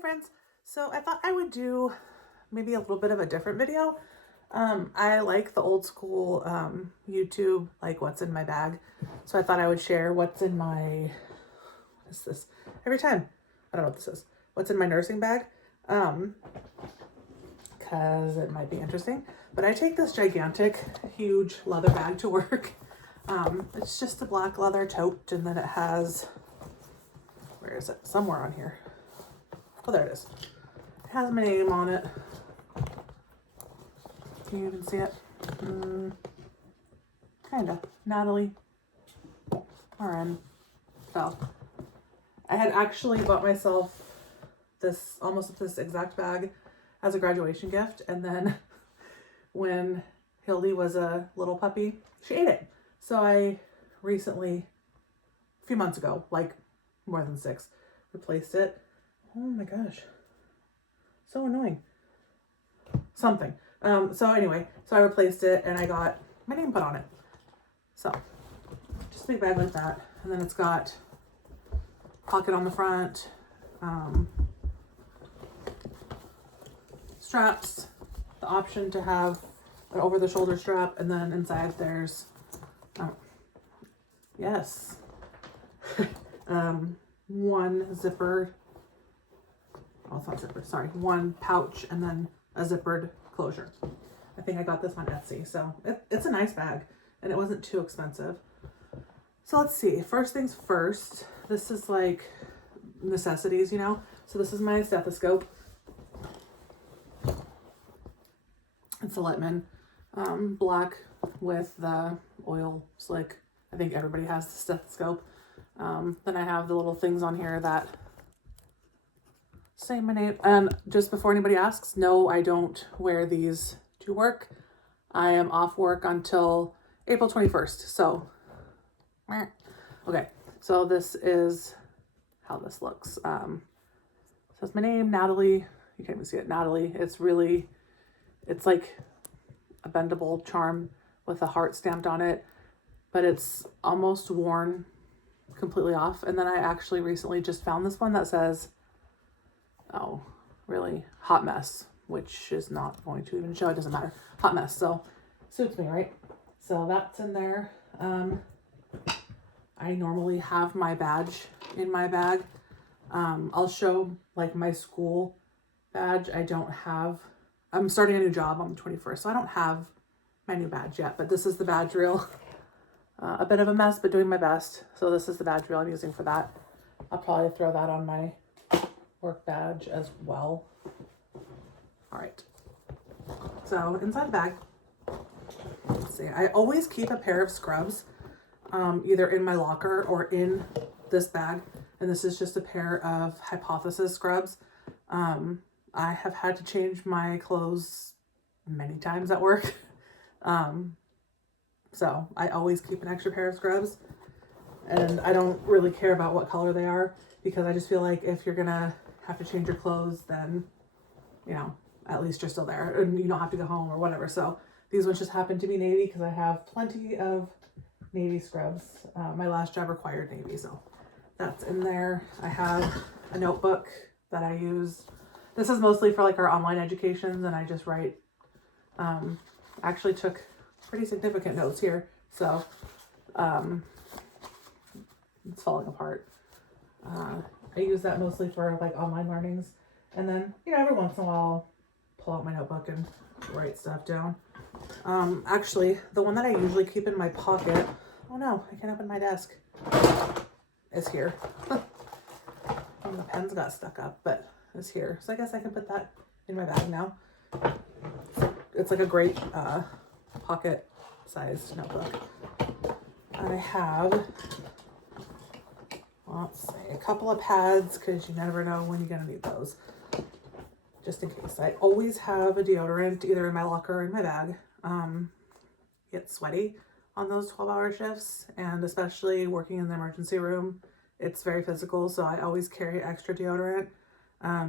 friends. So I thought I would do maybe a little bit of a different video. I like the old school YouTube, like what's in my bag. So I thought I would share what's in my, what is this? Every time, I don't know what this is. What's in my nursing bag? Because it might be interesting. But I take this gigantic, huge leather bag to work. It's just a black leather tote, and then it has, where is it? Somewhere on here. Oh, there it is. It has my name on it. Can you even see it? Kinda. Natalie RN. So, I had actually bought myself almost this exact bag as a graduation gift, and then when Hildy was a little puppy, she ate it. So I recently, a few months ago, like more than 6, replaced it. Oh my gosh. So annoying. Something. So anyway, so I replaced it and I got my name put on it. So just a big bag like that. And then it's got pocket on the front, straps, the option to have an over the shoulder strap, and then inside there's, yes, one zipper. Oh, it's not zipper, sorry. One pouch and then a zippered closure. I think I got this on Etsy. So it's a nice bag and it wasn't too expensive. So let's see. First things first, this is like necessities, you know? So this is my stethoscope. It's a Littmann, black with the oil slick. I think everybody has the stethoscope. Then I have the little things on here that say my name. And just before anybody asks, no, I don't wear these to work. I am off work until April 21st. So, okay. So this is how this looks. Says my name, Natalie. You can't even see it, Natalie. It's like a bendable charm with a heart stamped on it, but it's almost worn completely off. And then I actually recently just found this one that says, oh, really, hot mess, which is not going to even show. It doesn't matter. Hot mess. So suits me, right? So that's in there. I normally have my badge in my bag. I'll show like my school badge. I'm starting a new job on the 21st, so I don't have my new badge yet, but this is the badge reel. A bit of a mess, but doing my best. So this is the badge reel I'm using for that. I'll probably throw that on my work badge as well. All right. So inside the bag, let's see. I always keep a pair of scrubs, either in my locker or in this bag. And this is just a pair of Hypothesis scrubs. I have had to change my clothes many times at work. So I always keep an extra pair of scrubs, and I don't really care about what color they are, because I just feel like if you're gonna have to change your clothes, then, you know, at least you're still there and you don't have to go home or whatever. So these ones just happen to be navy because I have plenty of navy scrubs. My last job required navy, so that's in there. I have a notebook that I use. This is mostly for like our online educations, and I just write, actually took pretty significant notes here. So, it's falling apart. I use that mostly for like online learnings. And then, you know, every once in a while I'll pull out my notebook and write stuff down. Actually, the one that I usually keep in my pocket, oh no, I can't open my desk, is here. And the pens got stuck up, but it's here. So I guess I can put that in my bag now. It's like a great pocket sized notebook. I have, let's see, a couple of pads, because you never know when you're going to need those. Just in case. I always have a deodorant either in my locker or in my bag. Get sweaty on those 12-hour shifts, and especially working in the emergency room, it's very physical, so I always carry extra deodorant.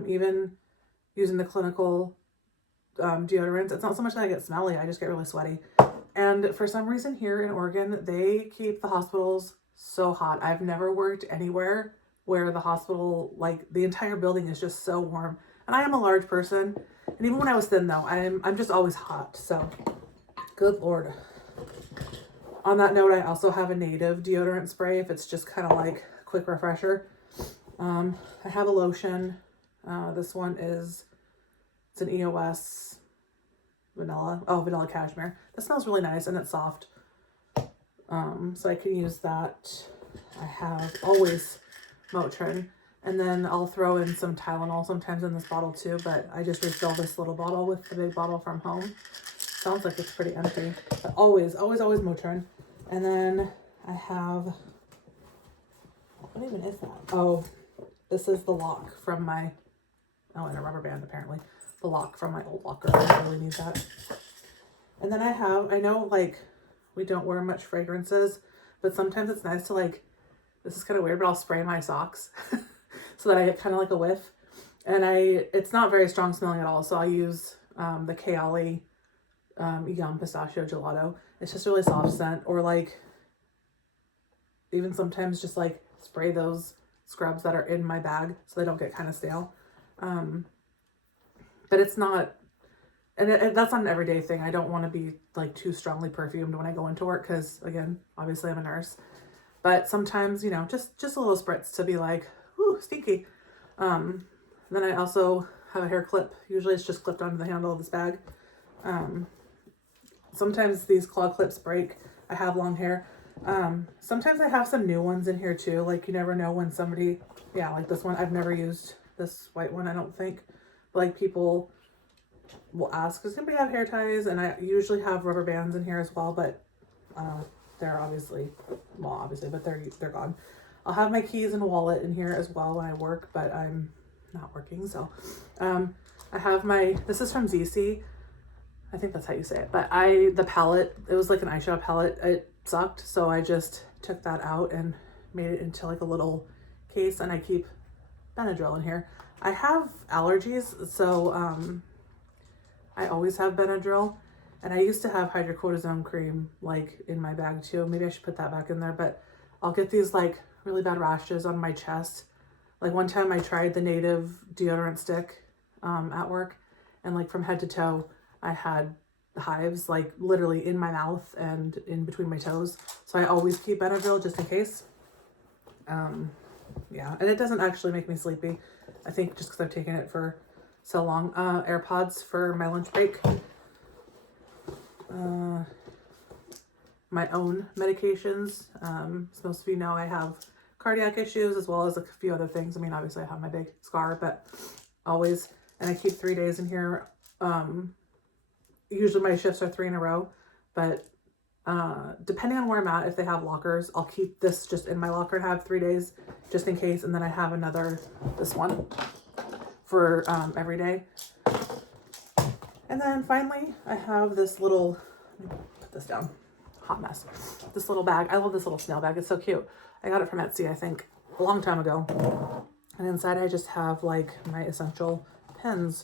Even using the clinical deodorants, it's not so much that I get smelly, I just get really sweaty. And for some reason here in Oregon, they keep the hospitals so hot. I've never worked anywhere where the hospital, like the entire building is just so warm. And I am a large person. And even when I was thin though, I'm just always hot. So good Lord. On that note, I also have a Native deodorant spray if it's just kind of like a quick refresher. I have a lotion. This one it's an EOS vanilla cashmere. This smells really nice and it's soft. So I can use that. I have always Motrin, and then I'll throw in some Tylenol sometimes in this bottle too, but I just refill this little bottle with the big bottle from home. Sounds like it's pretty empty, but always Motrin. And then I have, what even is that? Oh, this is the lock from my, and a rubber band apparently. The lock from my old locker. I really need that. And then I know like we don't wear much fragrances, but sometimes it's nice to like, this is kind of weird, but I'll spray my socks so that I get kind of like a whiff. And it's not very strong smelling at all. So I'll use the Kayali Yum Pistachio Gelato. It's just really soft scent, or like even sometimes just like spray those scrubs that are in my bag so they don't get kind of stale. But it's not, and that's not an everyday thing. I don't want to be like too strongly perfumed when I go into work because, again, obviously I'm a nurse. But sometimes, just a little spritz to be like, ooh, stinky. Then I also have a hair clip. Usually it's just clipped onto the handle of this bag. Sometimes these claw clips break. I have long hair. Sometimes I have some new ones in here too. Like you never know when somebody, like this one. I've never used this white one, I don't think. But like people will ask, does anybody have hair ties? And I usually have rubber bands in here as well, but they're obviously, but they're gone. I'll have my keys and wallet in here as well when I work, but I'm not working. So I have this is from ZC. I think that's how you say it. But the palette, it was like an eyeshadow palette. It sucked. So I just took that out and made it into like a little case, and I keep Benadryl in here. I have allergies, so I always have Benadryl. And I used to have hydrocortisone cream like in my bag too. Maybe I should put that back in there, but I'll get these like really bad rashes on my chest. Like one time I tried the Native deodorant stick at work, and like from head to toe, I had hives like literally in my mouth and in between my toes. So I always keep Benadryl just in case. And it doesn't actually make me sleepy. I think just because I've taken it for so long. AirPods for my lunch break. My own medications. As most of you know, I have cardiac issues as well as a few other things. I mean, obviously I have my big scar, but always, and I keep 3 days in here. Usually my shifts are 3 in a row, but depending on where I'm at, if they have lockers, I'll keep this just in my locker and have 3 days just in case. And then I have this one for every day. And then finally, I have this little, let me put this down, hot mess. This little bag. I love this little snail bag. It's so cute. I got it from Etsy, I think, a long time ago. And inside I just have like my essential pens.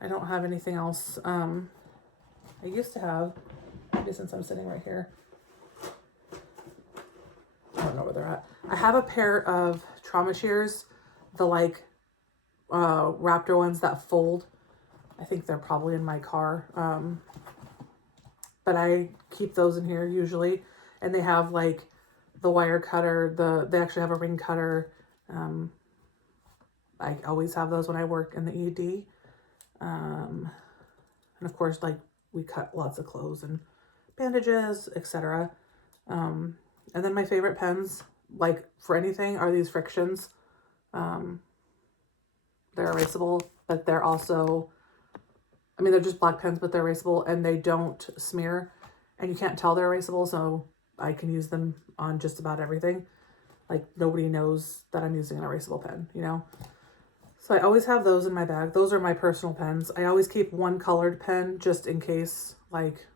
I don't have anything else. I used to have, maybe since I'm sitting right here, I don't know where they're at. I have a pair of trauma shears, the like Raptor ones that fold. I think they're probably in my car. But I keep those in here usually. And they have like the wire cutter, they actually have a ring cutter. I always have those when I work in the ED. And of course, like we cut lots of clothes and bandages, etc. And then my favorite pens, like for anything, are these Frictions. They're erasable, but they're also, I mean, they're just black pens, but they're erasable and they don't smear and you can't tell they're erasable. So I can use them on just about everything. Like nobody knows that I'm using an erasable pen, So I always have those in my bag. Those are my personal pens. I always keep one colored pen just in case, like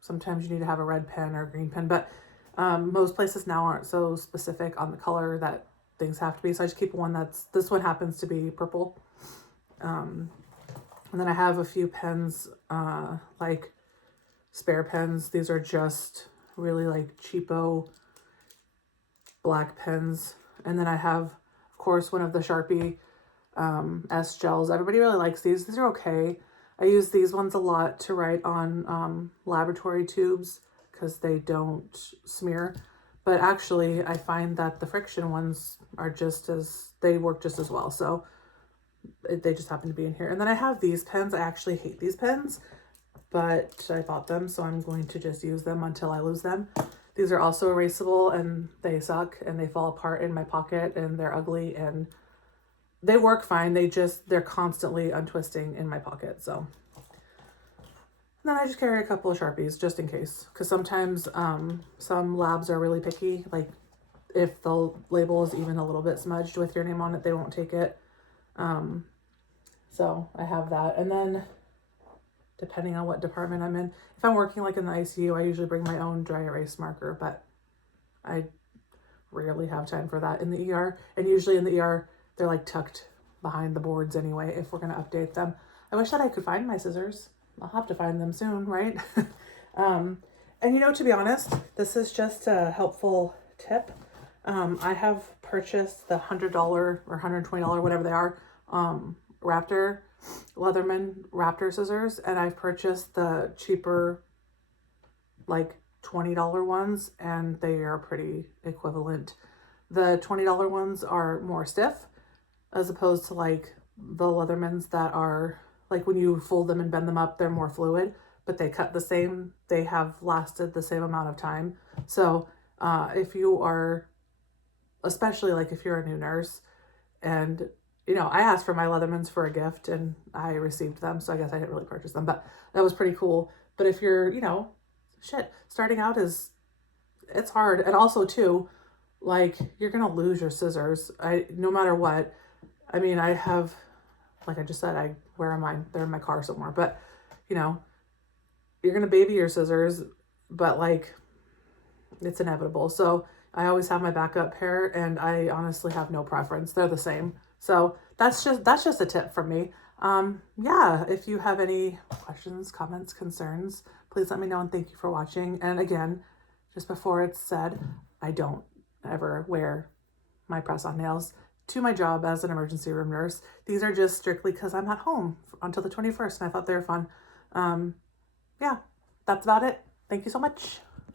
sometimes you need to have a red pen or a green pen, but most places now aren't so specific on the color that things have to be. So I just keep one this one happens to be purple. And then I have a few pens, like spare pens. These are just really like cheapo black pens. And then I have, of course, one of the Sharpie S gels. Everybody really likes these. These are okay. I use these ones a lot to write on laboratory tubes because they don't smear. But actually, I find that the friction ones are they work just as well. So they just happen to be in here. And then I have these pens. I actually hate these pens, but I bought them, so I'm going to just use them until I lose them. These are also erasable, and they suck, and they fall apart in my pocket, and they're ugly, and they work fine. They're constantly untwisting in my pocket, so. And then I just carry a couple of Sharpies just in case, because sometimes some labs are really picky. Like if the label is even a little bit smudged with your name on it, they won't take it. So I have that. And then depending on what department I'm in, if I'm working like in the ICU, I usually bring my own dry erase marker, but I rarely have time for that in the ER. And usually in the ER, they're like tucked behind the boards anyway, if we're going to update them. I wish that I could find my scissors. I'll have to find them soon, right? And to be honest, this is just a helpful tip. I have purchased the $100 or $120, whatever they are, Leatherman Raptor scissors, and I've purchased the cheaper, like $20 ones, and they are pretty equivalent. The $20 ones are more stiff, as opposed to like the Leathermans that are like when you fold them and bend them up, they're more fluid, but they cut the same. They have lasted the same amount of time. So if you are, especially like if you're a new nurse, and I asked for my Leathermans for a gift and I received them, so I guess I didn't really purchase them, but that was pretty cool. But if you're, starting out it's hard. And also too, like you're gonna lose your scissors. No matter what. I mean, I have, like I just said, where am I? They're in my car somewhere. But you're gonna baby your scissors, but like it's inevitable. So I always have my backup pair, and I honestly have no preference. They're the same. So that's just a tip from me. Yeah, if you have any questions, comments, concerns, please let me know, and thank you for watching. And again, just before it's said, I don't ever wear my press-on nails to my job as an emergency room nurse. These are just strictly because I'm at home until the 21st, and I thought they were fun. Yeah, that's about it. Thank you so much.